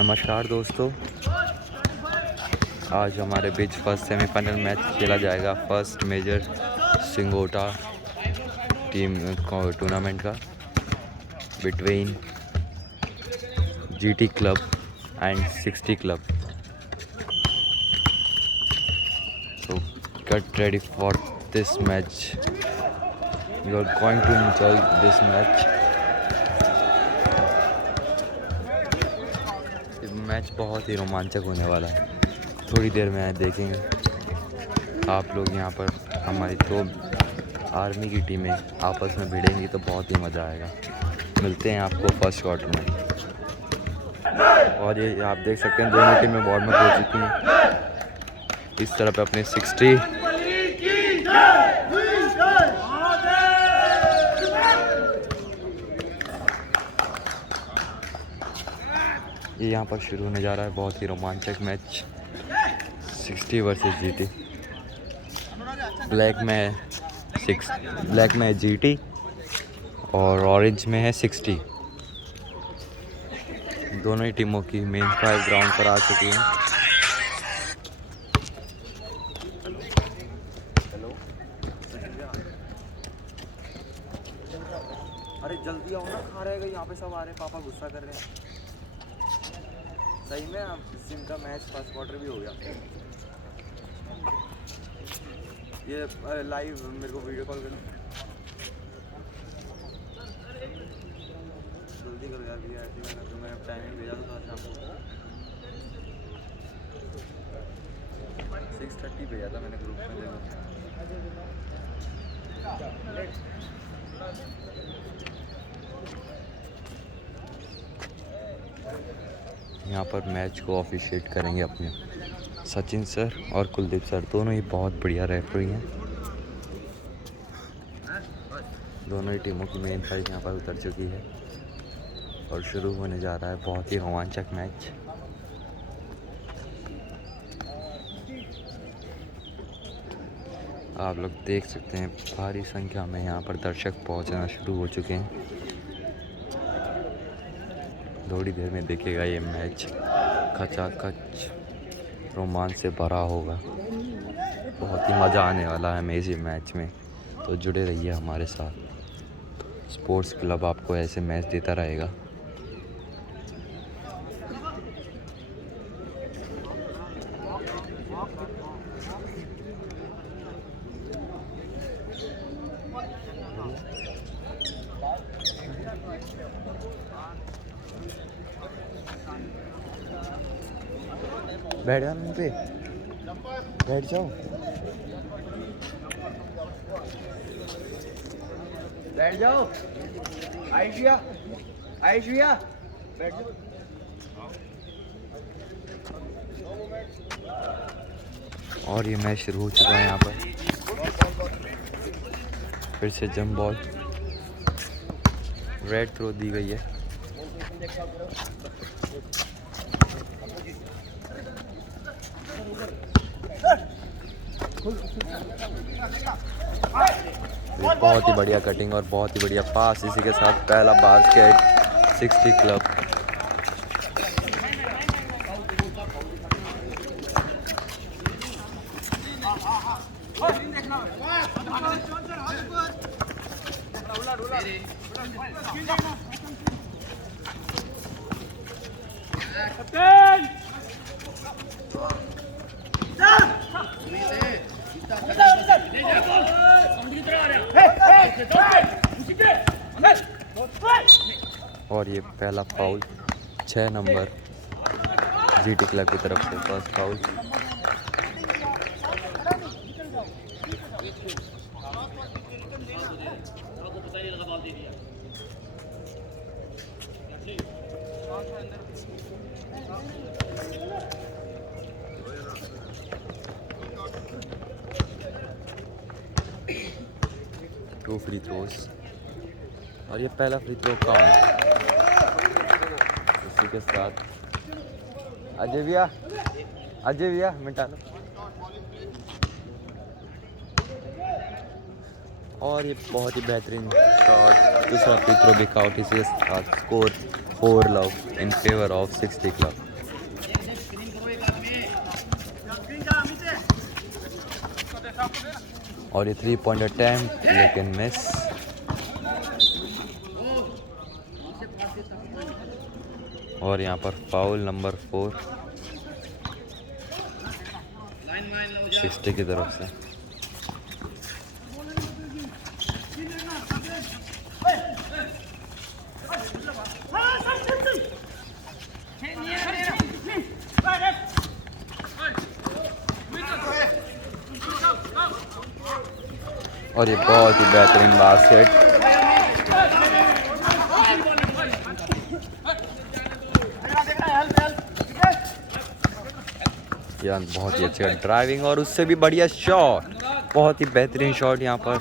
नमस्कार दोस्तों, आज हमारे बीच फर्स्ट सेमीफाइनल मैच खेला जाएगा। फर्स्ट मेजर सिंगोटा टीम टूर्नामेंट का between GT club and 60 club. So get ready for this match. You are going to enjoy this match. Match बहुत ही रोमांचक होने वाला है। थोड़ी देर में देखेंगे आप लोग। यहाँ पर हमारी दो आर्मी की टीमें आपस में भिड़ेंगी तो बहुत ही मज़ा आएगा। मिलते हैं आपको फर्स्ट क्वार्टर में। और ये आप देख सकते हैं दोनों टीमें वार्म अप हो चुकी हैं। इस तरफ अपने 60 ये यहाँ पर शुरू होने जा रहा है। बहुत ही रोमांचक मैच 60 वर्सेस जीटी। ब्लैक में है जीटी और ऑरेंज में है 60। दोनों ही टीमों की मेन फाइव ग्राउंड पर आ चुकी हैं। अरे जल्दी आओ ना, खा रहेगा। यहाँ पे सब आ रहे हैं, पापा गुस्सा कर रहे हैं। सही में सिम का मैच फर्स्ट क्वार्टर भी हो गया। ये लाइव मेरे को वीडियो कॉल करो, जल्दी करो यार भैया। ऐसे तो मैं टाइमिंग भेजा था शाम को 6:30 भेजा था मैंने ग्रुप में। यहाँ पर मैच को ऑफिशिएट करेंगे अपने सचिन सर और कुलदीप सर। दोनों ही बहुत बढ़िया रेफरी हैं। दोनों ही टीमों की मेन फाइव यहाँ पर उतर चुकी है और शुरू होने जा रहा है बहुत ही रोमांचक मैच। आप लोग देख सकते हैं भारी संख्या में यहाँ पर दर्शक पहुँचना शुरू हो चुके हैं। थोड़ी देर में देखिएगा ये मैच खचाखच रोमांच से भरा होगा। बहुत ही मज़ा आने वाला है हमें इसी मैच में। तो जुड़े रहिए हमारे साथ। स्पोर्ट्स क्लब आपको ऐसे मैच देता रहेगा। बैठ जाओ पे, बैठ जाओ, बैठ जाओ। आयुषिया बैठ जाओ। और ये मैच शुरू हो चुका है। यहाँ पर फिर से जंप बॉल, रेड थ्रो दी गई है। बहुत ही बढ़िया कटिंग और बहुत ही बढ़िया पास। इसी के साथ पहला बास्केट 60 क्लब। और ये पहला फाउल 6 नंबर जीटी क्लब की तरफ से first foul. Two free throws और ये पहला फ्री थ्रो काउंट। इसी के साथ अजय भैया मिटा लो। और ये बहुत ही बेहतरीन शॉट। दूसरा फ्री थ्रो भी काउंट। इसी के साथ score 4 love in favour of 60 club. और ये 3 पॉइंट अटेम्प्ट लेकिन मिस। और यहाँ पर फाउल नंबर 4 60 की तरफ से। और ये बहुत ही बेहतरीन बास्केट। यार बहुत ही अच्छी ड्राइविंग और उससे भी बढ़िया शॉट, बहुत ही बेहतरीन शॉट यहाँ पर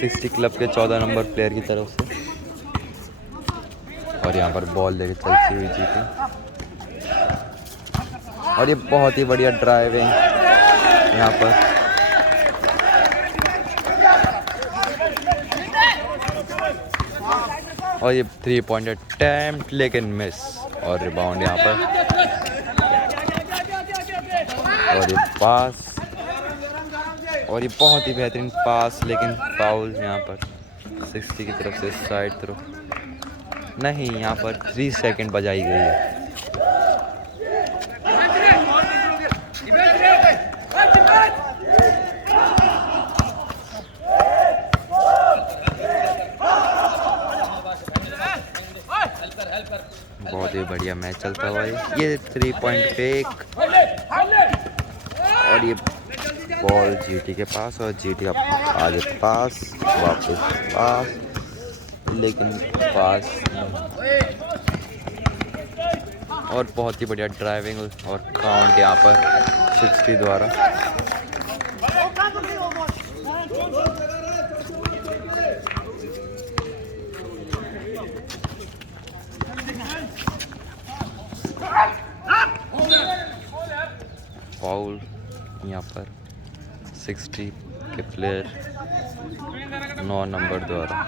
60 क्लब के 14 नंबर प्लेयर की तरफ से। और यहाँ पर बॉल लेके चलती हुई जीती। और ये बहुत ही बढ़िया ड्राइविंग यहाँ पर। और ये 3 पॉइंट अटेम्प्ट लेकिन मिस। और रिबाउंड यहाँ पर। और ये पास, और ये बहुत ही बेहतरीन पास लेकिन फाउल यहाँ पर 60 की तरफ से साइड थ्रो नहीं। यहाँ पर 3 सेकंड बजाई गई है। बहुत ही बढ़िया मैच चलता हुआ है। ये 3 पॉइंट फेक और ये बॉल जीटी के पास और जीटी का आगे पास वापस पास लेकिन पास। और बहुत ही बढ़िया ड्राइविंग और काउंट यहाँ पर 60 द्वारा। फाउल यहाँ पर 60 के प्लेयर 9 नंबर द्वारा।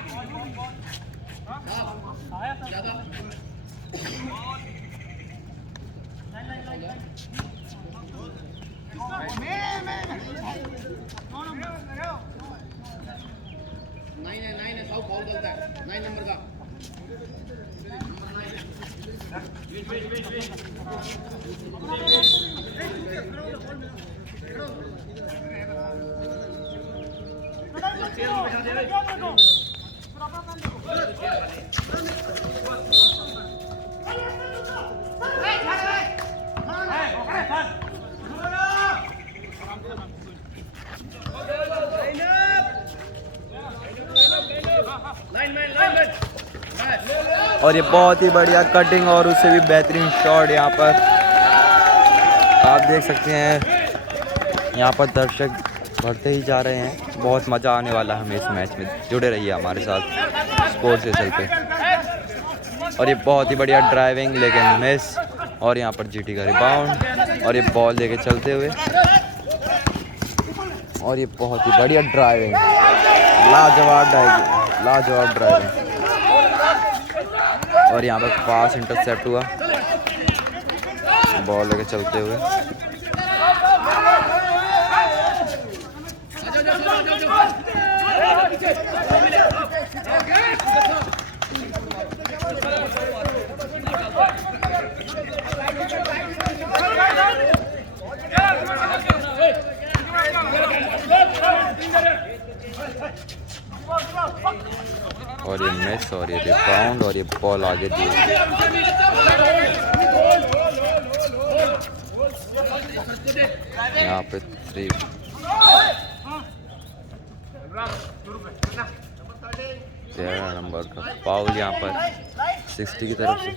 और ये बहुत ही बढ़िया कटिंग और उससे भी बेहतरीन शॉट यहाँ पर आप देख सकते हैं। यहाँ पर दर्शक बढ़ते ही जा रहे हैं। बहुत मज़ा आने वाला है हमें इस मैच में। जुड़े रहिए हमारे साथ स्पोर्ट्स से चलते। और ये बहुत ही बढ़िया ड्राइविंग लेकिन मिस। और यहाँ पर जीटी का रिबाउंड और ये बॉल लेके चलते हुए। और ये बहुत ही बढ़िया ड्राइविंग, लाजवाब ड्राइविंग। और यहाँ पर पास इंटरसेप्ट हुआ बॉल लेके चलते हुए। और ये मिस और ये रिबाउंड और ये बॉल आगे दी। यहाँ पे 3 13 नंबर का फाउल यहाँ पर 60 की तरफ से।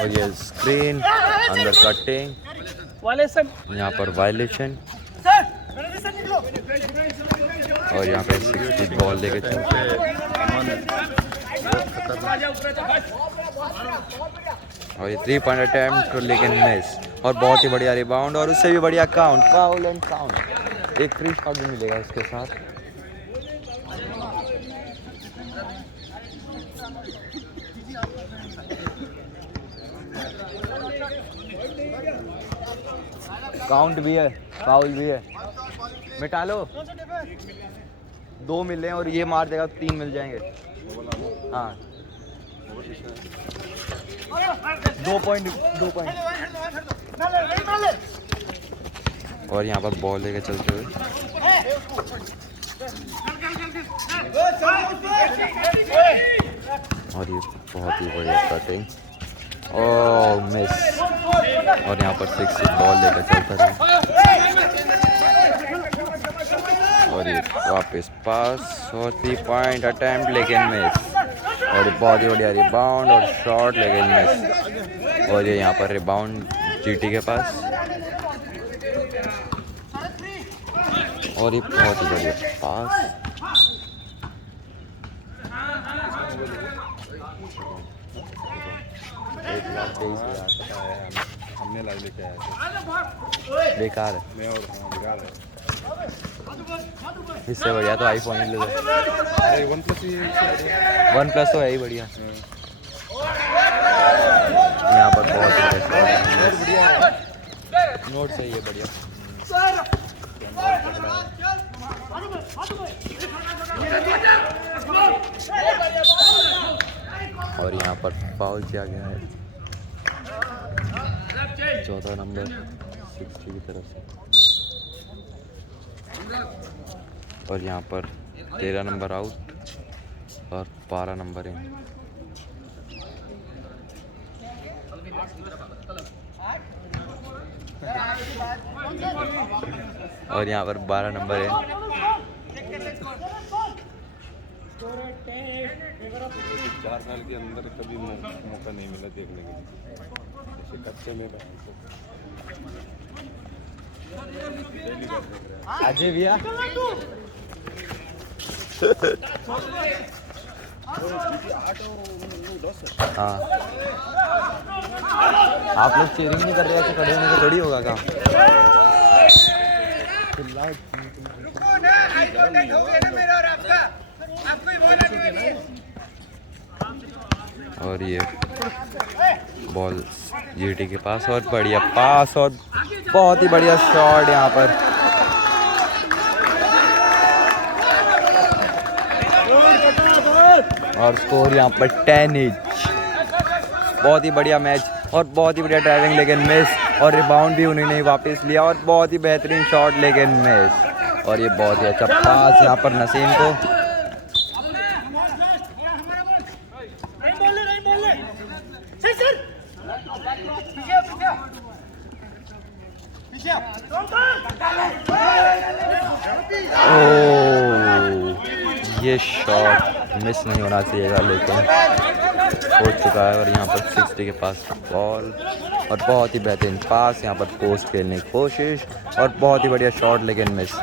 और ये स्क्रीन अंदर कटिंग, यहाँ पर वायलेशन। और यहाँ पे 60 बॉल लेके चलते हैं। और ये 3 पॉइंट अटेम्प्ट लेकिन मिस। और बहुत ही बढ़िया रिबाउंड और उससे भी बढ़िया काउंट, फाउल एंड काउंट। एक फ्री शॉट भी मिलेगा इसके साथ। काउंट भी है, फाउल भी है, मिटा लो। 2 मिल रहे हैं और ये मार देगा तो 3 मिल जाएंगे। हाँ 2 पॉइंट। और यहाँ पर बॉल लेके चलते हुए और ये बहुत ही बढ़िया कटिंग, ओह मिस। और यहाँ पर 6 बॉल लेकर चलता रहा और ये वापस पास और 3 पॉइंट अटेम्प्ट लेकिन मिस। और ये बहुत ही बढ़िया रिबाउंड और शॉट लेकिन मिस। और ये यहाँ पर रिबाउंड जीटी के पास और ये बहुत ही बढ़िया पास। हमने लाइव लेके आया था, बेकार है, मैं और बेकार है। इससे बढ़िया तो आईफोन ही ले लो। अरे वन प्लस ही वन प्लस तो है ही बढ़िया। यहाँ पर बहुत ही बढ़िया नोट सही है, बढ़िया। और यहाँ पर फाउल किया गया है 14 नंबर 60 की तरफ से। और यहाँ पर 13 नंबर आउट और 12 नंबर है। और यहाँ पर 12 नंबर है। 4 साल के अंदर कभी मौका नहीं मिला देखने के लिए, जैसे कच्चे में अजय भैया हाँ, आप लोग चीयरिंग नहीं कर रहे हैं तो खड़े होने से थोड़ी होगा काम। और ये बॉल जीटी के पास और बढ़िया पास और बहुत ही बढ़िया शॉट यहाँ पर। और स्कोर यहाँ पर 10-8। बहुत ही बढ़िया मैच और बहुत ही बढ़िया ड्राइविंग लेकिन मिस। और रिबाउंड भी उन्होंने वापस लिया और बहुत ही बेहतरीन शॉट लेकिन मिस। और ये बहुत ही अच्छा पास यहाँ पर नसीम को। ओह ये शॉट मिस नहीं होना चाहिए लेकिन हो चुका है। और यहाँ पर 60 के पास बॉल और बहुत ही बेहतरीन पास, यहाँ पर पोस्ट खेलने की कोशिश और बहुत ही बढ़िया शॉट लेकिन मिस।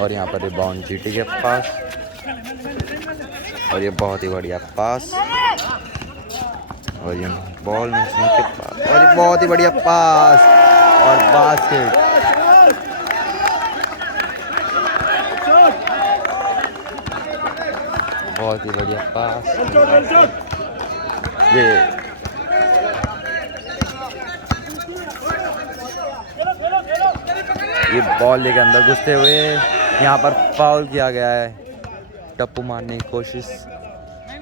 और यहाँ पर रिबाउंड जीटी के पास और ये बहुत ही बढ़िया पास और ये बॉल नसीम के पास और ये बहुत ही बढ़िया पास और बास्केट। बहुत ही बढ़िया पास। ये बॉल लेकर अंदर घुसते हुए यहाँ पर फाउल किया गया है। टप्पू मारने की कोशिश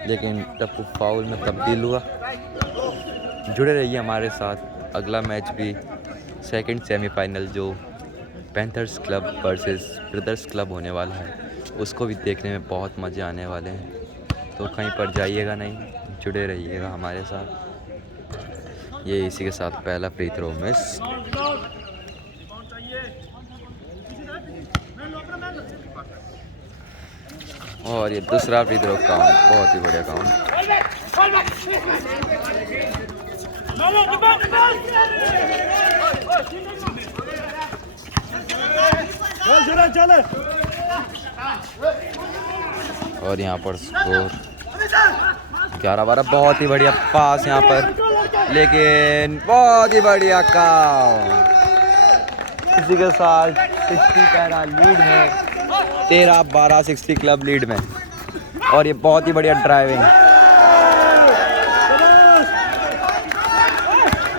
लेकिन टप्पू फाउल में तब्दील हुआ। जुड़े रहिए हमारे साथ, अगला मैच भी सेकंड सेमीफाइनल जो panthers club versus brothers club होने वाला है, उसको भी देखने में बहुत मज़े आने वाले हैं। तो कहीं पर जाइएगा नहीं, जुड़े रहिएगा हमारे साथ। ये इसी के साथ पहला फ्री थ्रो मिस। और ये दूसरा फ्री थ्रो काउंट, बहुत ही बढ़िया काउंट। और यहाँ पर स्कोर 11-12। बहुत ही बढ़िया पास यहाँ पर लेकिन बहुत ही बढ़िया काउंट। इसी के साथ 60 पैरा लीड में, 13-12 60 क्लब लीड में। और ये बहुत ही बढ़िया ड्राइविंग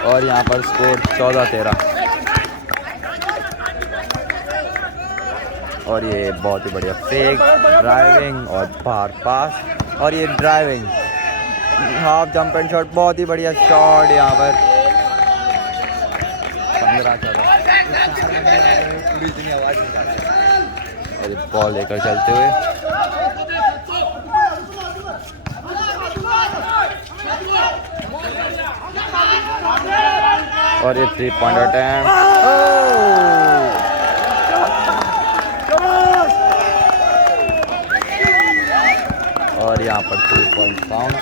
और यहाँ पर स्कोर 14-13। और ये बहुत ही बढ़िया फेक ड्राइविंग और बाहर पास, और ये driving half jump and shot, बहुत ही बढ़िया शॉट यहाँ पर 15-14। और ये बॉल लेकर चलते हुए और ये 3 पॉइंट अटैम्प्ट। और यहाँ पर 2 पॉइंट काउंट।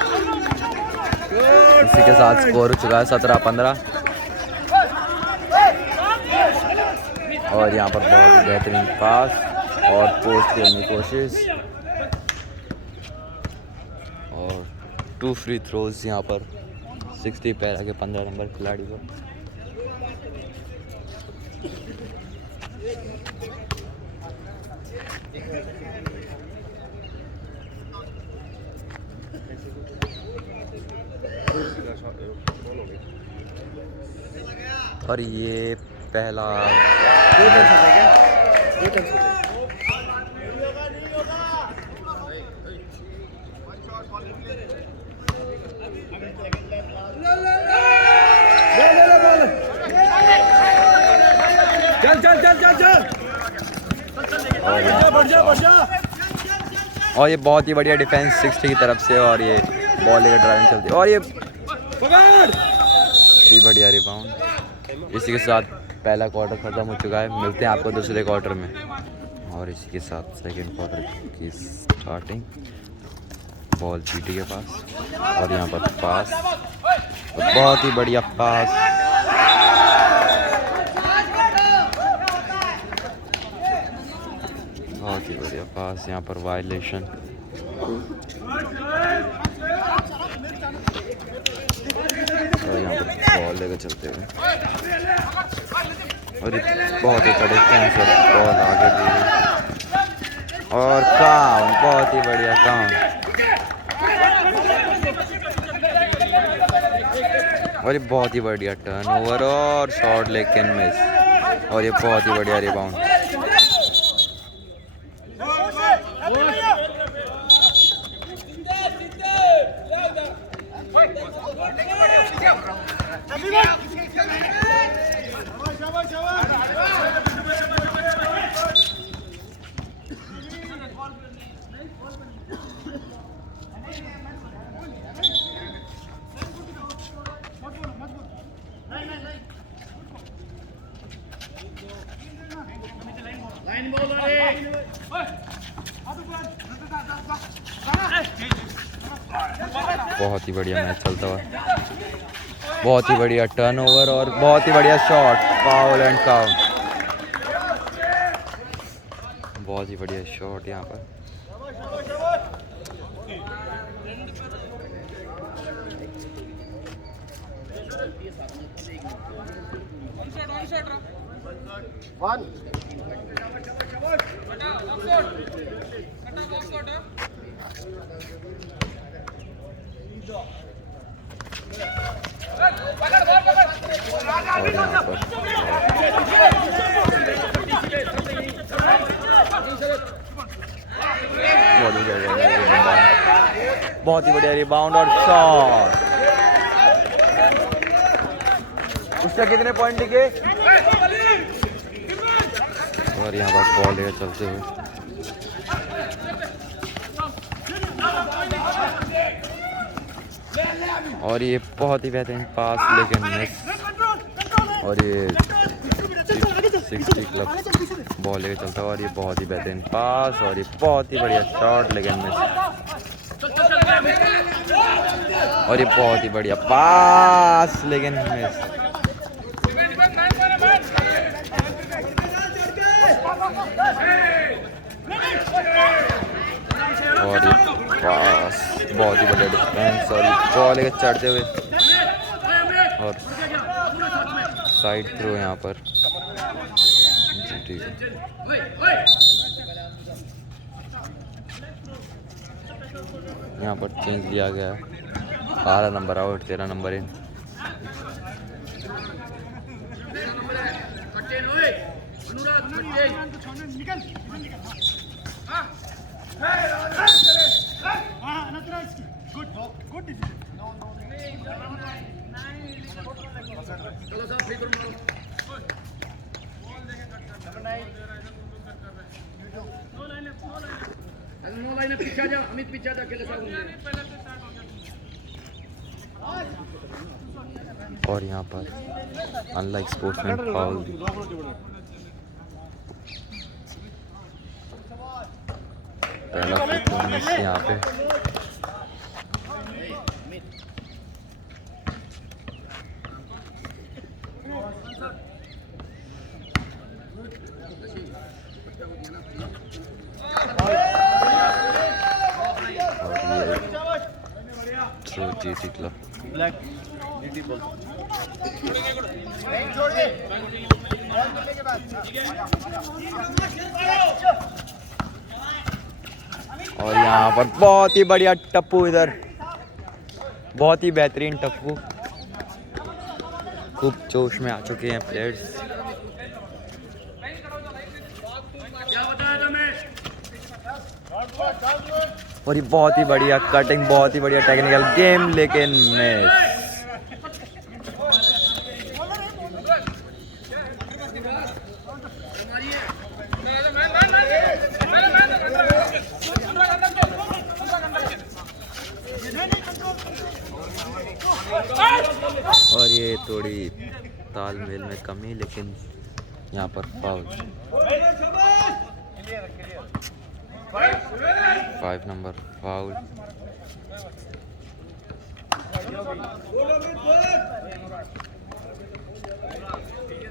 इसी के साथ स्कोर हो चुका है 17-15। और यहाँ पर बहुत ही बेहतरीन पास और पोस्ट करने की कोशिश, और 2 फ्री थ्रोज यहाँ पर 60 पैरा के 15 नंबर खिलाड़ी को। और ये पहला और ये बहुत ही बढ़िया डिफेंस 60 की तरफ से, और ये बॉल लेकर ड्राइविंग चलती है, और ये बढ़िया रिबाउंड। इसी के साथ पहला क्वार्टर ख़त्म हो चुका है। मिलते हैं आपको दूसरे क्वार्टर में, और इसी के साथ सेकंड क्वार्टर की स्टार्टिंग। बॉल पीटी के पास, और यहाँ पर पास, बहुत ही बढ़िया पास, बहुत ही बढ़िया पास। यहाँ पर वायलेशन, और यहाँ पर बॉल लेकर चलते हुए, और बहुत ही कड़े कैंसर बॉल आगे दी, और काउंट, बहुत ही बढ़िया काउंट। और ये बहुत ही बढ़िया टर्नओवर और शॉट लेकिन मिस, और ये बहुत ही बढ़िया रिबाउंड। बहुत ही बढ़िया मैच चलता हुआ, बहुत ही बढ़िया टर्नओवर और बहुत ही बढ़िया शॉट, फाउल एंड काउंट। बहुत ही बढ़िया शॉट यहाँ पर। बहुत ही बढ़िया रिबाउंड और शॉट। उसका कितने पॉइंट लिखे? और यहाँ पर बॉल लेकर चलते हुए और ये बहुत ही बेहतरीन पास लेकिन मिस, और ये 60 क्लब बॉल लेकर चलता है और ये बहुत ही बेहतरीन पास और ये बहुत ही बढ़िया शॉट लेकिन मिस, और ये बहुत ही बढ़िया पास लेकिन मिस, और ये पास बहुत ही बढ़िया डिफेंस और बॉल लेकर चढ़ते हुए और साइड थ्रो यहाँ पर जी। यहाँ पर चेंज लिया गया है, 12 नंबर आउट 13 नंबर इन। और यहाँ पर अनलाइक स्पोर्ट्समैन फाउल। पहला फ्री थ्रो मिस यहाँ पे। और ये थ्रो जीटी क्लब। और यहाँ पर बहुत ही बढ़िया टप्पू, इधर बहुत ही बेहतरीन टप्पू। खूब जोश में आ चुके हैं प्लेयर्स। और ये बहुत ही बढ़िया कटिंग, बहुत ही बढ़िया टेक्निकल गेम, लेकिन मिस। और ये थोड़ी तालमेल में कमी, लेकिन यहाँ पर foul. 5 number foul.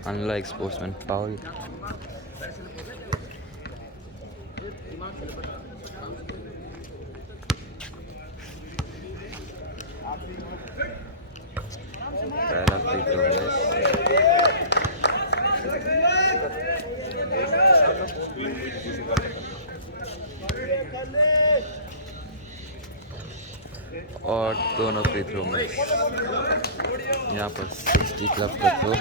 Unlike sportsman foul. पहला फ्री थ्रो मिस। और दोनों फ्री थ्रो मिस। यहाँ पर 60 क्लब का थ्रो।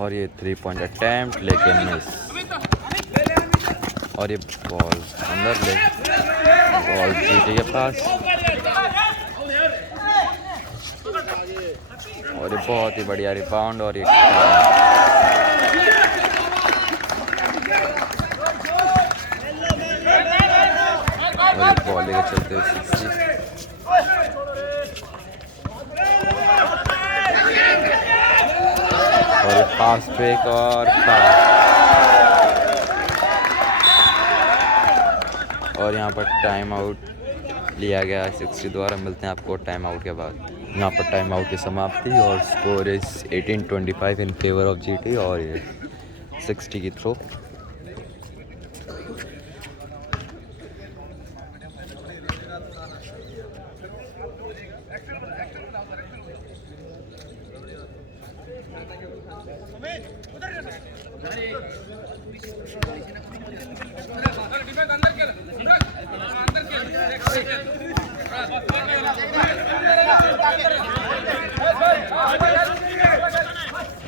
और ये 3 पॉइंट अटेम्प्ट, लेकिन मिस। और ये बॉल अंदर ले, बॉल जीटी के पास। और ये बहुत ही बढ़िया रिबाउंड। और ये बॉल लेकर चलते हुए 60। और ये फास्ट ब्रेक और और यहाँ पर टाइम आउट लिया गया है 60 द्वारा। मिलते हैं आपको टाइम आउट के बाद। यहाँ पर टाइम आउट की समाप्ति और score is 18-25 in favour of GT. और ये 60 की थ्रो।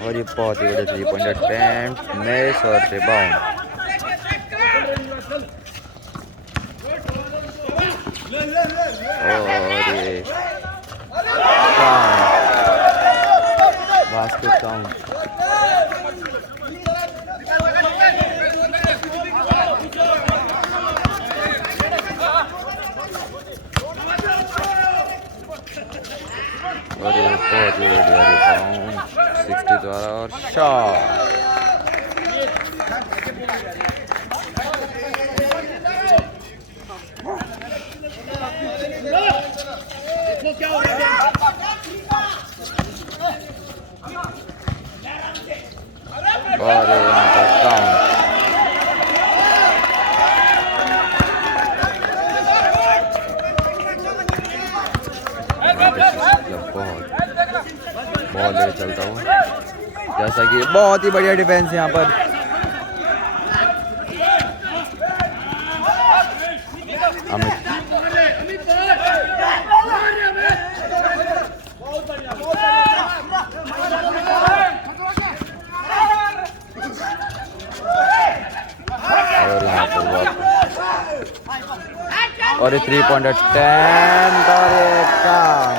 और ये बहुत ही बड़े 3 पॉइंट अटेम्प्ट, मिस और रिबाउंड। और ये बास्केट काउंट। और ये बहुत ही बढ़िया रिबाउंड 60 द्वारा और शॉट। और यहाँ पर काउंट। बहुत देर चलता हूँ, जैसा कि बहुत ही बढ़िया डिफेंस यहाँ पर। अमित। और यहाँ पर और 3 पॉइंट अटेम्प्ट और एक काम।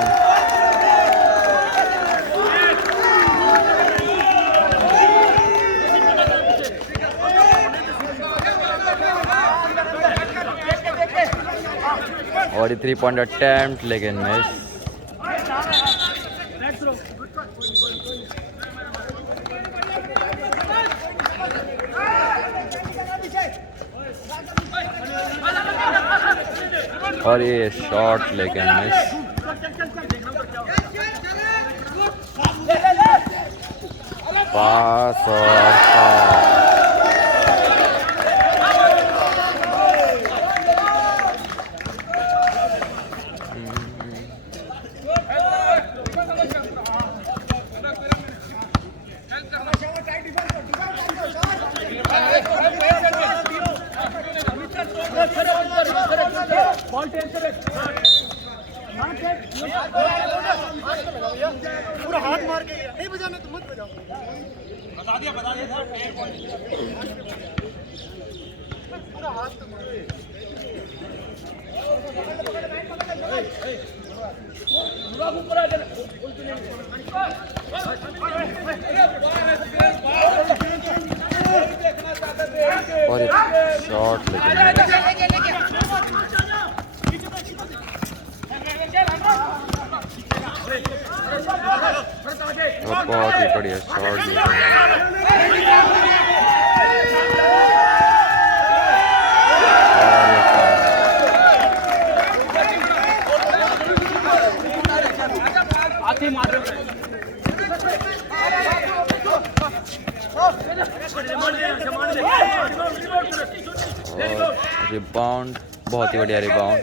और 3 पॉइंट अटेम्प्ट लेकिन मिस। और ये शॉट लेकिन मिस। पास और शॉट। पूरा हाथ मार के नहीं बजाना तो मत बजाओ। बता दिया था पूरा हाथ तो मार। और एक शॉट लेकिन और बहुत ही बढ़िया शॉट रिबाउंड, बहुत ही बढ़िया रिबाउंड,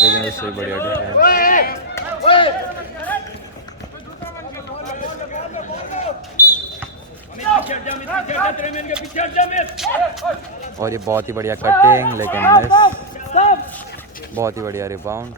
लेकिन उससे भी बढ़िया डिफेंस। और ये बहुत ही बढ़िया कटिंग लेकिन मिस। बहुत ही बढ़िया रिबाउंड।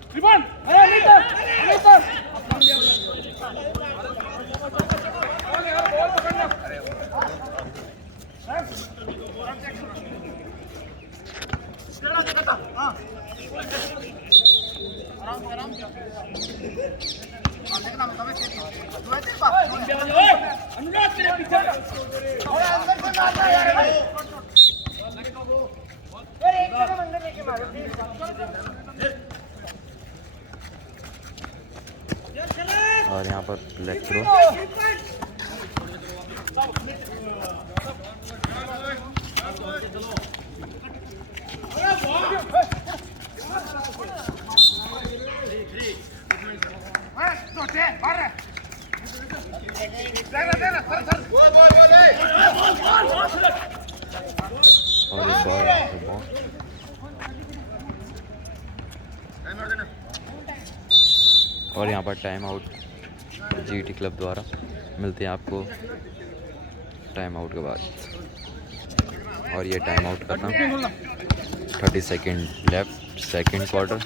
और यहाँ पर लेग थ्रो। और यहाँ पर टाइम आउट जीटी क्लब द्वारा। मिलते हैं आपको टाइम आउट के बाद। और ये टाइम आउट खत्म। 30 सेकेंड लेफ्ट सेकेंड क्वार्टर।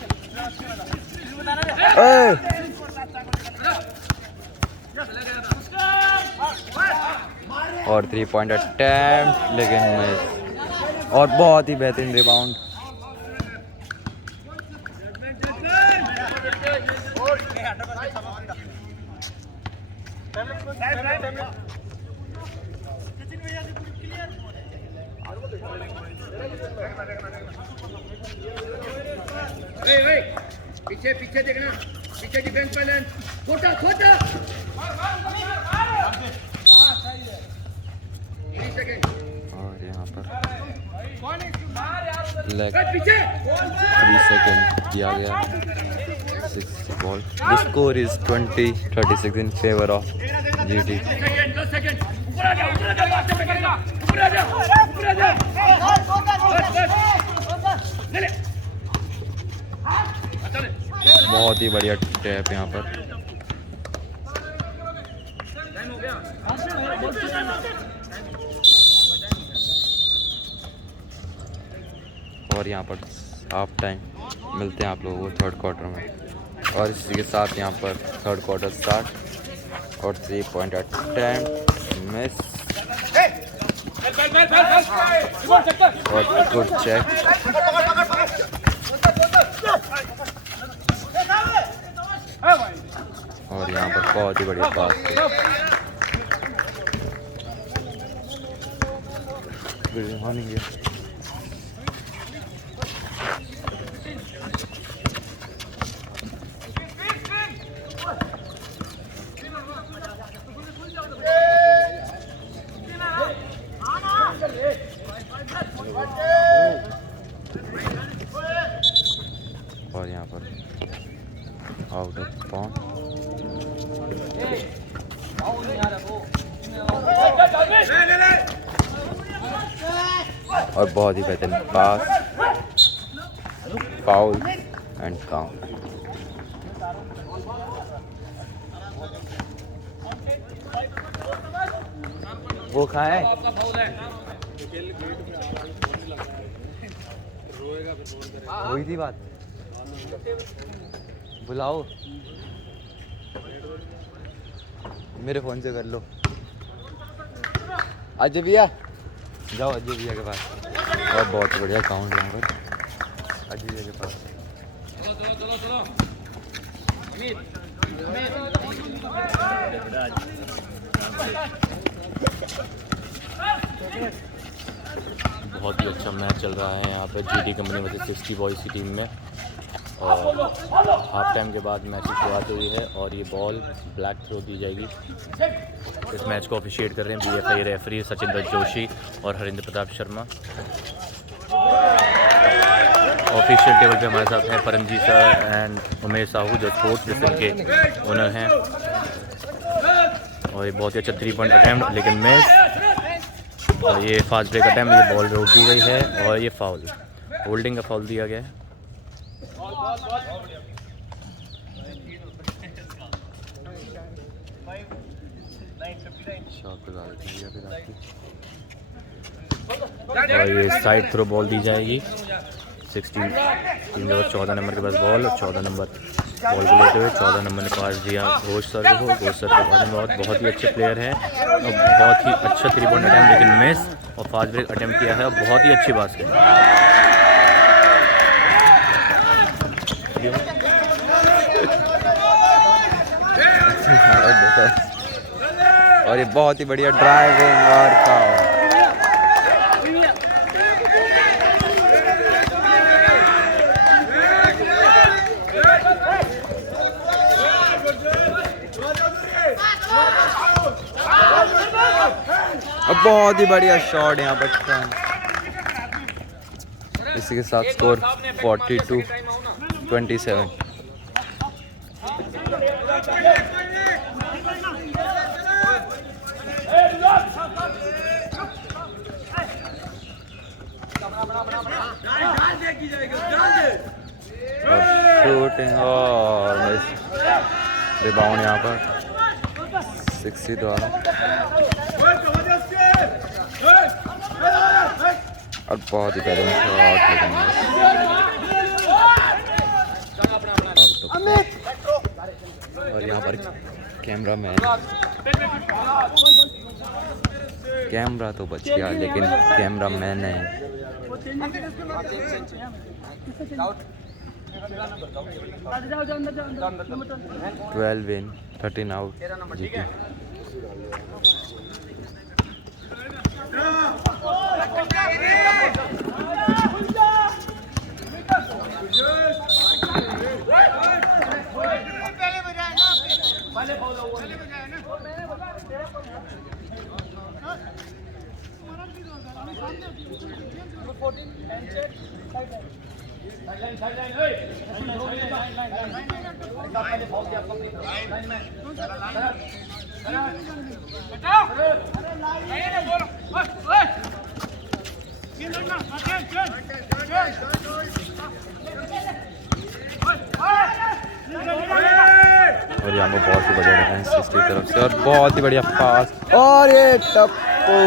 और 3 पॉइंट अटेम्प्ट लेकिन मिस। और बहुत ही बेहतरीन रिबाउंड। पीछे पीछे देखना, पीछे डिफेंस बैलेंस, छोटा छोटा। और यहाँ पर लेग 3 सेकेंड दिया गया। 6 ball. The score is 20-36 in favour of GT. बहुत ही बढ़िया टैप यहाँ पर। और यहाँ पर हाफ टाइम मिलते हैं आप लोगों को थर्ड क्वार्टर में। और इसी के साथ यहाँ पर थर्ड क्वार्टर स्टार्ट और 3 पॉइंट अटेम्प्ट मिस और गुड चेक। और यहाँ पर बहुत ही बढ़िया पास है। और यहाँ पर आउट ऑफ बाउंड और बहुत ही बेहतरीन पास, फाउल एंड काउंट। वो कहाँ है? वही थी बात, बुलाओ मेरे फ़ोन से कर लो। अजय भैया जाओ, अजय भैया के पास। और बहुत बढ़िया काउंट यहाँ पर अजय भैया के पास। बहुत ही अच्छा मैच चल रहा है यहाँ पर जीटी कंपनी वर्सेस 60 बॉयज़ की टीम में। और हाफ टाइम के बाद मैच की शुरुआत हुई है और ये बॉल ब्लैक थ्रो दी जाएगी। इस मैच को ऑफिशिएट कर रहे हैं BFI रेफरी सचिंदर जोशी और हरिंद्र प्रताप शर्मा। ऑफिशियल टेबल पे हमारे साथ हैं परमजीत सर एंड उमेश साहू जो स्पोर्ट्स डिवीजन के ओनर हैं। और ये बहुत ही अच्छा 3 पॉइंट अटैम्प्ट लेकिन मिस। और ये फास्ट ब्रेक अटैम्प्ट, ये बॉल रोक दी गई है और ये फाउल, होल्डिंग का फाउल दिया गया है। और ये साइड थ्रो बॉल दी जाएगी। 14 नंबर के पास बॉल और 14 नंबर बॉल को लेते हुए 14 नंबर ने पास दिया घोष सर को। घोष सर बहुत ही अच्छे प्लेयर हैं और बहुत ही अच्छा 3 पॉइंट अटैम्प्ट लेकिन मिस और फास्ट ब्रेक अटैम्प्ट किया है और बहुत ही अच्छी बास्केट। और ये बहुत ही बढ़िया ड्राइविंग और फाउल। अब बहुत ही बढ़िया शॉट यहाँ पर। इसी के साथ स्कोर 42-27। शूटिंग और रिबाउंड यहाँ पर 60 द्वारा। और बहुत ही बेहतरीन शॉट लेकिन और यहाँ पर कैमरा तो बच गया लेकिन कैमरा मैन नहीं। 12 इन 13 आउट जीटी। और यहाँ पर बहुत ही बढ़िया डिफेंस इसकी तरफ से और बहुत ही बढ़िया पास और ये टप्पू।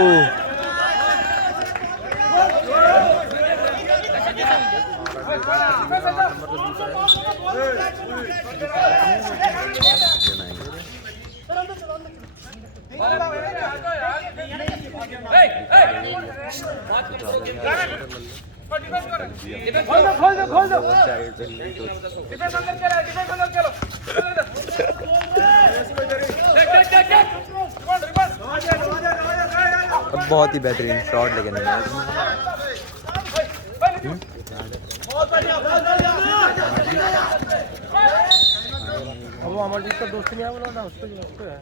बहुत ही बेहतरीन शॉट लेके नहीं आया। वो अमरजीत का दोस्त नहीं आया बोला ना उसको है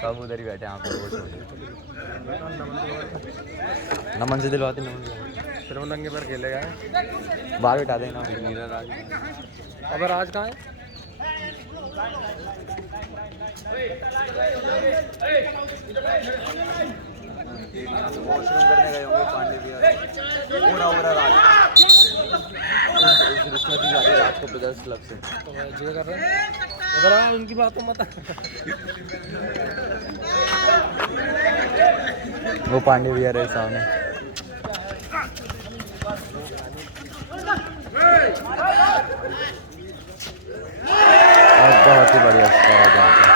सब उधर ही बैठे हैं यहाँ पे। नमन से दिलवाते, नमन फिर वो नंगे पर खेलेगा। बाहर बिठा देना। अब राज कहाँ है? वॉशरूम करने गए होंगे पांडे भी। पूरा रात रिश्वत दी जाती है रात को ब्रदर्स क्लब से। जी कर रहे हैं अगर उनकी बातों मत। वो पांडे भी आ रहे सामने। और बहुत ही बढ़िया शॉट यहाँ पे।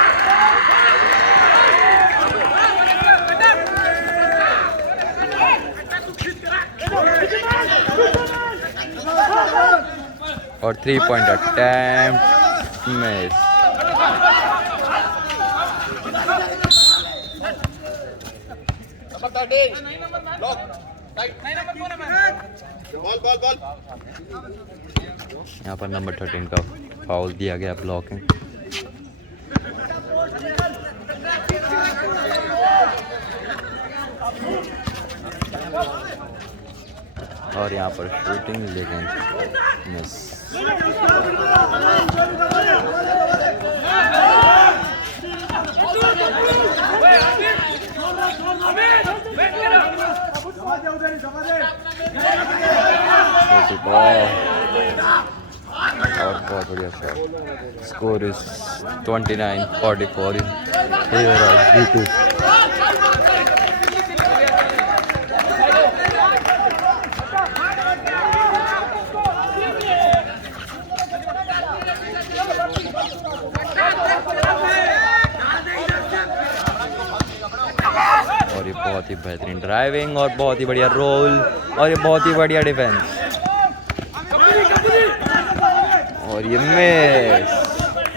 और 3 पॉइंट अटेम्प्ट मिस। यहाँ पर नंबर 13 का फाउल दिया गया, ब्लॉकिंग। और यहाँ पर शूटिंग लेकिन मिस। और बहुत बढ़िया shot. Score is 29-44 in favour of GT। और ये बहुत ही बेहतरीन ड्राइविंग और बहुत ही बढ़िया रोल और ये बहुत ही बढ़िया डिफेंस। और ये मिस।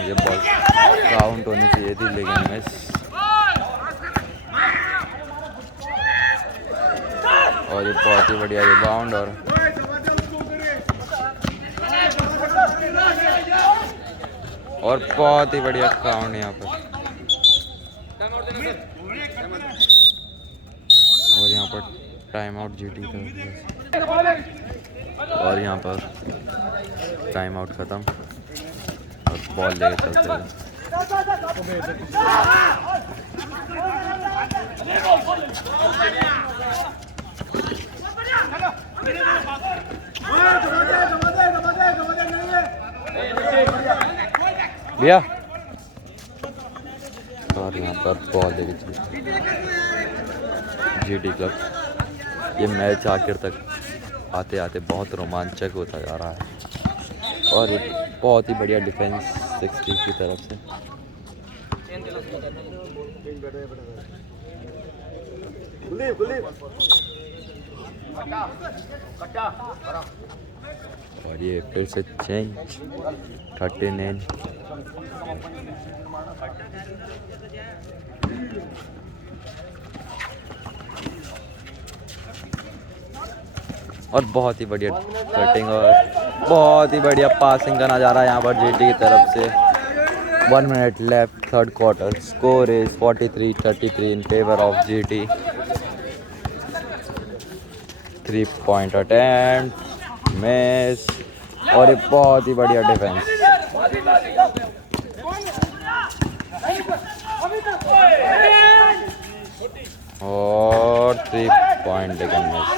ये बॉल काउंट होनी चाहिए थी लेकिन मिस। और ये बहुत ही बढ़िया रिबाउंड और बहुत ही बढ़िया काउंट यहाँ पर। और यहाँ पर टाइम आउट GT का। और यहाँ पर टाइम आउट ख़त्म और बॉल लेके चलते हैं। भैया और यहाँ पर बॉल लेके चलते GT क्लब। ये मैच आखिर तक आते आते बहुत रोमांचक होता जा रहा है और ये बहुत ही बढ़िया डिफेंस 60 की तरफ से। और ये फिर से चेंज 39। और बहुत ही बढ़िया कटिंग और बहुत ही बढ़िया पासिंग का नज़ारा यहाँ पर GT की तरफ से। 1 minute left third quarter. Score is 43-33 in favour of GT। 3 point attempt miss और ये बहुत ही बढ़िया डिफेंस। और 3 पॉइंट लेकिन मिस।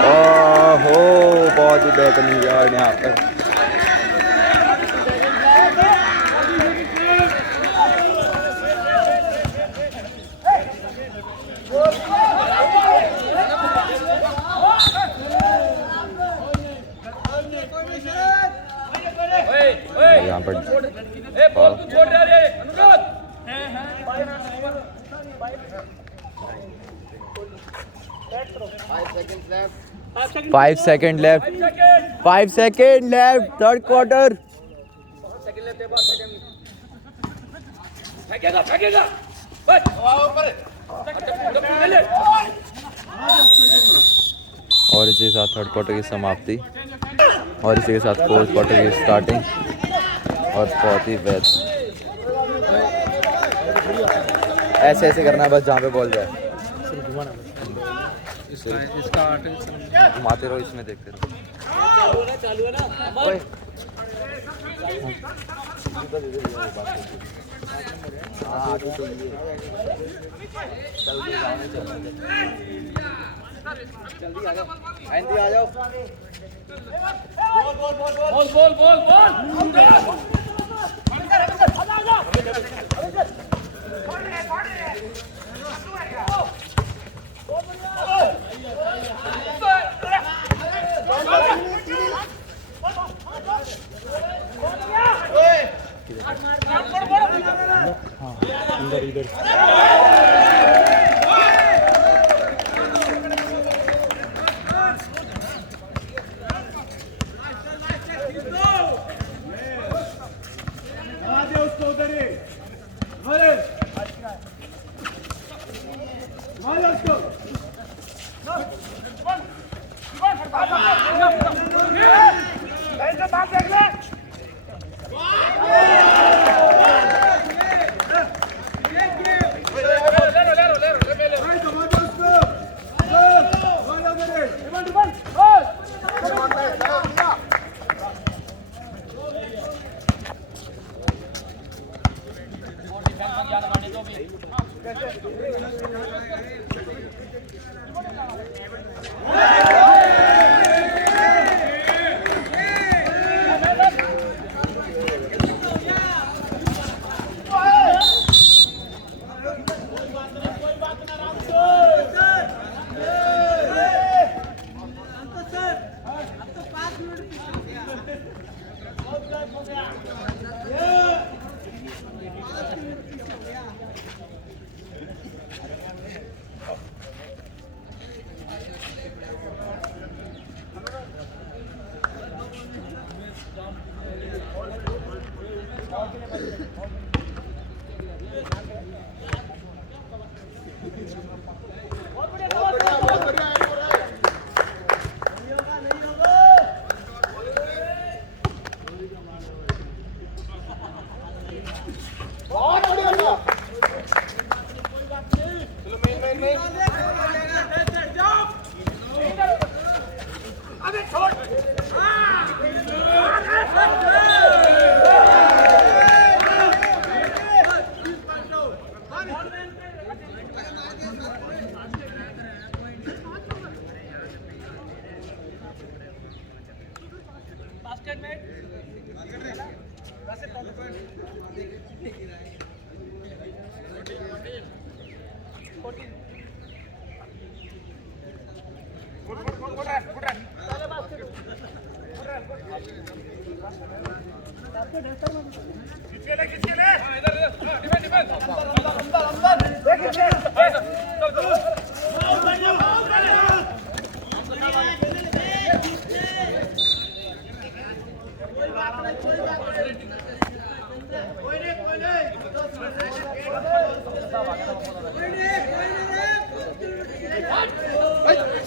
ओहो बहुत ही बेहतरीन यार्ड यहाँ पर। 5 second left 5 second left third quarter. और इसी के साथ थर्ड क्वार्टर की समाप्ति और इसी के साथ फोर्थ क्वार्टर की स्टार्टिंग और बहुत ही बेस्ट। ऐसे ऐसे करना है बस जहाँ पे बॉल जाए, घुमाते रहो, इसमें देखते रहो। जल्दी आ जाओ, आ जाओ।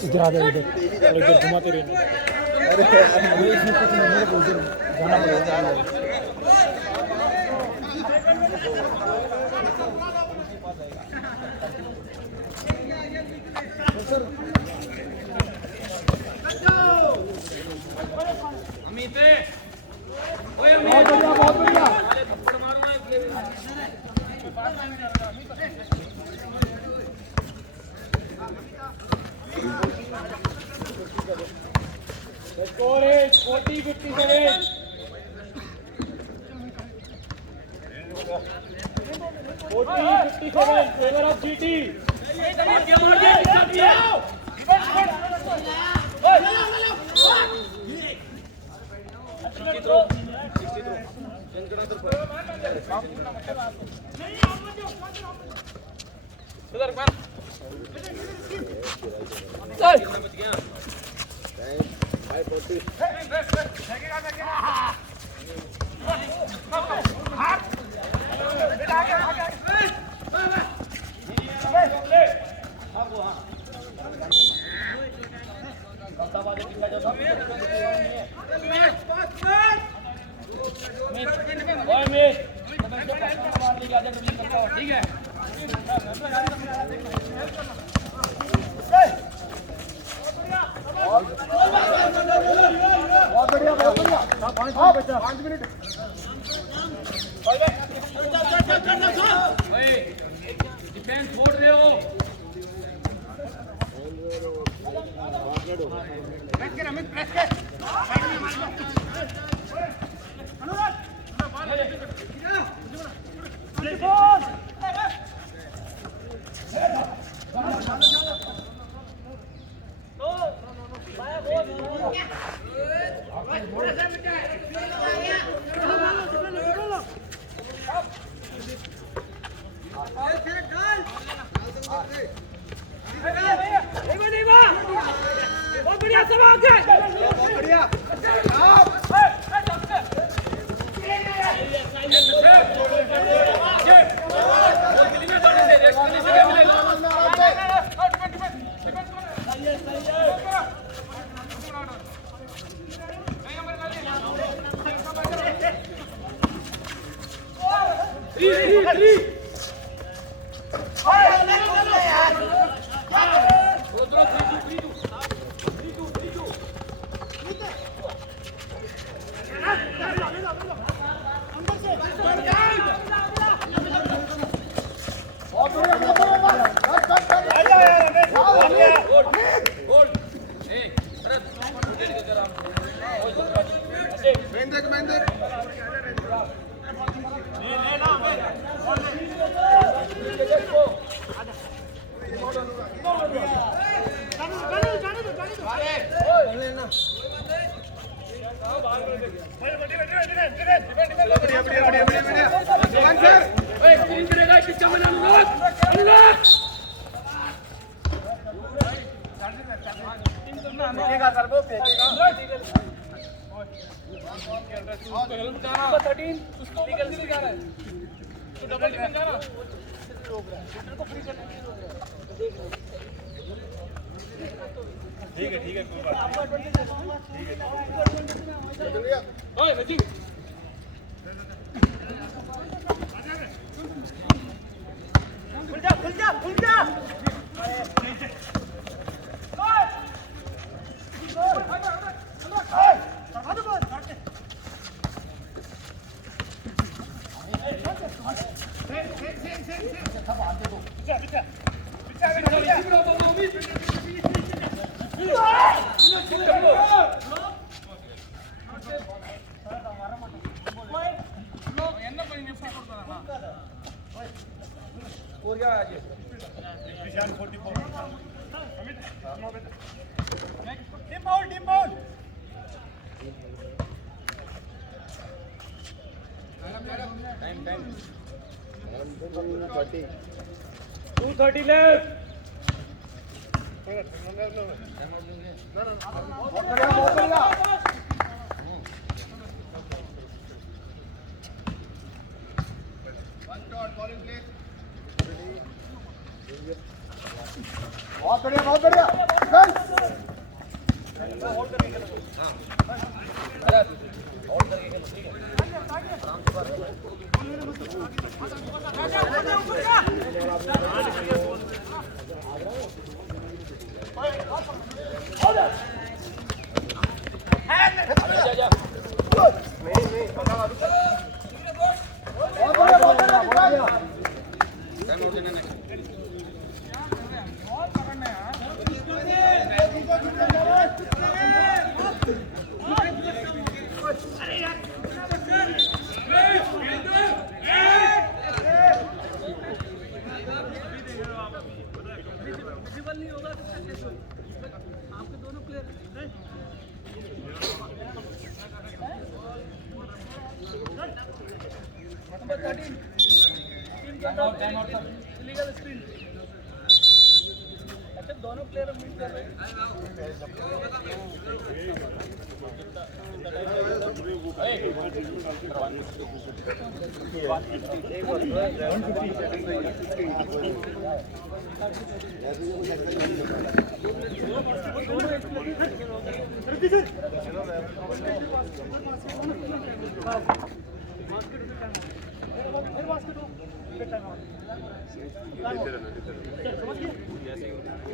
इधर आ जाओ, इधर घुमाते रहना। अरे यार इसमें कुछ नहीं है, उधर जाना पड़ेगा। बहुत बढ़िया। The score is 40-57. 40-57 favor of GT. Defence छोड़ रहे हो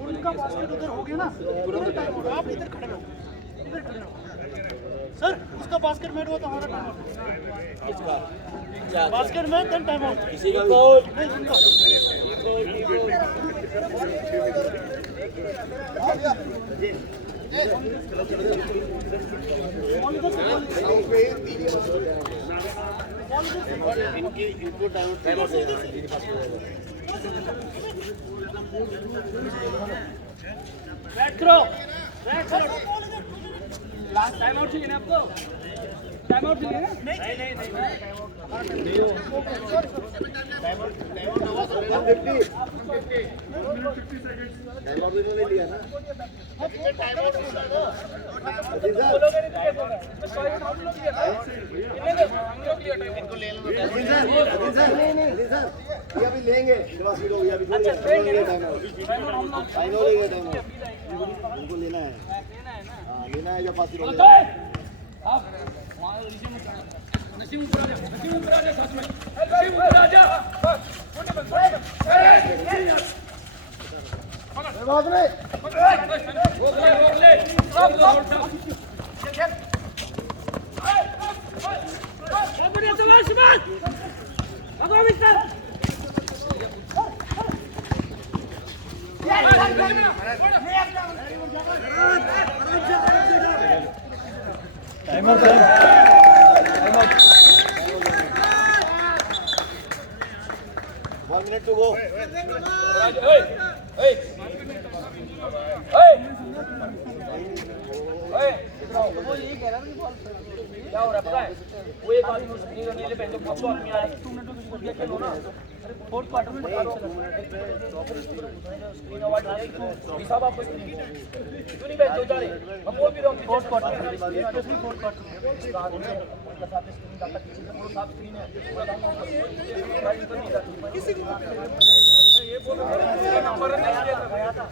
उनका बास्केट उधर हो गया ना, तुरंत टाइम होगा। आप इधर खड़े रहो, इधर खड़े रहो। सर उसका बास्केट मेड हुआ तो हमारा टाइम आउट। बास्केट में देन टाइम आउट। किसी का गोल नहीं उनका। इनको time out back throw, back throw. Last time out चाहिए ना आपको? टाइम आउट चाहिए ना? नहीं नहीं नहीं टाइम आउट हुआ तो 50 टाइम आउट भी नहीं लिया ना। टाइम आउट हुआ ना। इनको ले लो सर, ये अभी लेंगे अभी अच्छा लेंगे ना। टाइम इनको लेना है। हाँ लेना है जब पास आप नसीम ऊपर आ जा, नसीम ऊपर आ जा, साथ में नसीम ऊपर आ जा। बात नहीं रोक ले time out time out 1 minute to go वो यही कह रहा था कि बॉल क्या हो रहा है पता है? वो एक आदमी नीले पहन के बहुत आदमी आए 2 मिनट तो किसी को ना। अरे फोर्थ क्वार्टर में बता दो स्क्रीन अवार्ड आए तो हिसाब आपको क्यों नहीं बैठ जा रहे? हम बोल भी रहे हैं फोर्थ क्वार्टर में स्पेशली फोर्थ क्वार्टर में साथ स्क्रीन का पीछे से पूरा साफ स्क्रीन है किसी को ये बोल रहा है नंबर नहीं दिया था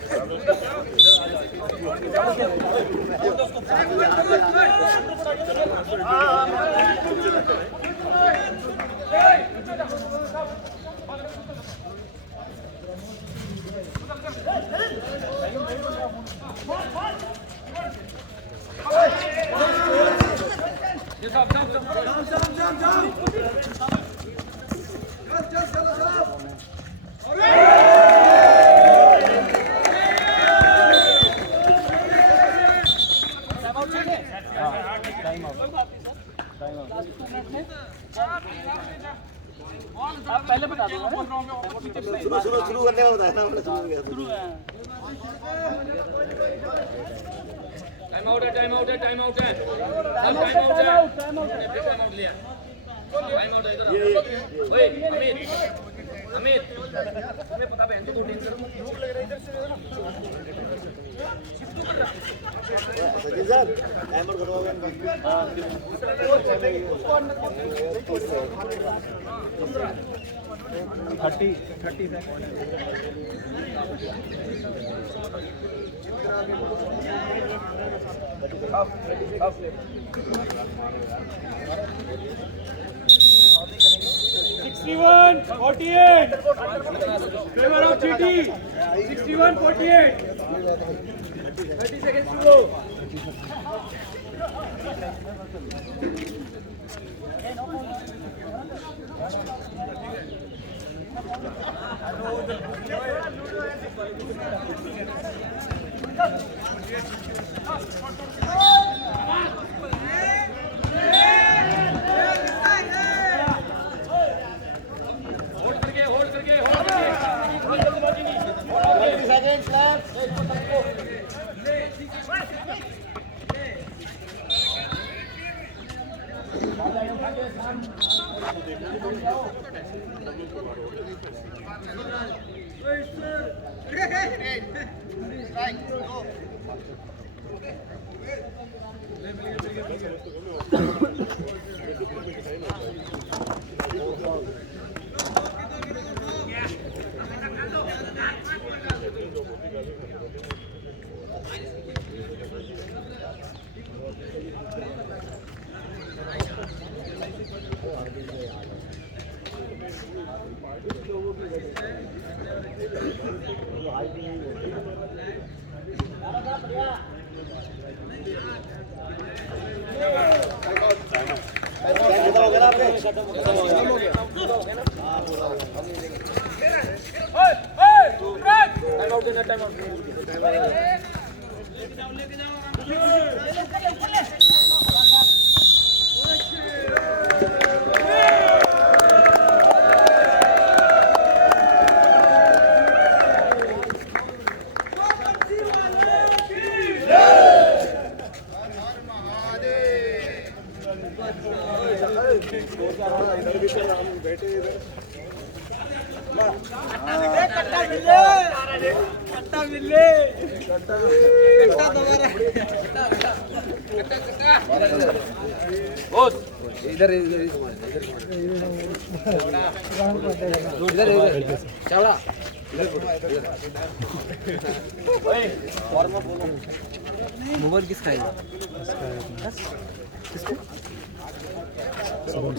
आप पहले बता दो शुरू करने का बताया ना टाइम आउट है टाइम आउट है टाइम आउट है टाइम आउट टाइम आउट लिया टाइम आउट इधर ओए अमित तुम्हें पता बहन तो टेंशन भूख लग रहा है इधर से सर टाइमर करवाओगे 30 61-48 favor of GT 61-48 30 seconds to go खत्म हो गया ना आपके? खत्म हो गया। टाइम आउट देना, टाइम आउट। इधर इधर इधर चावड़ा मोबाइल किसका है? शुभम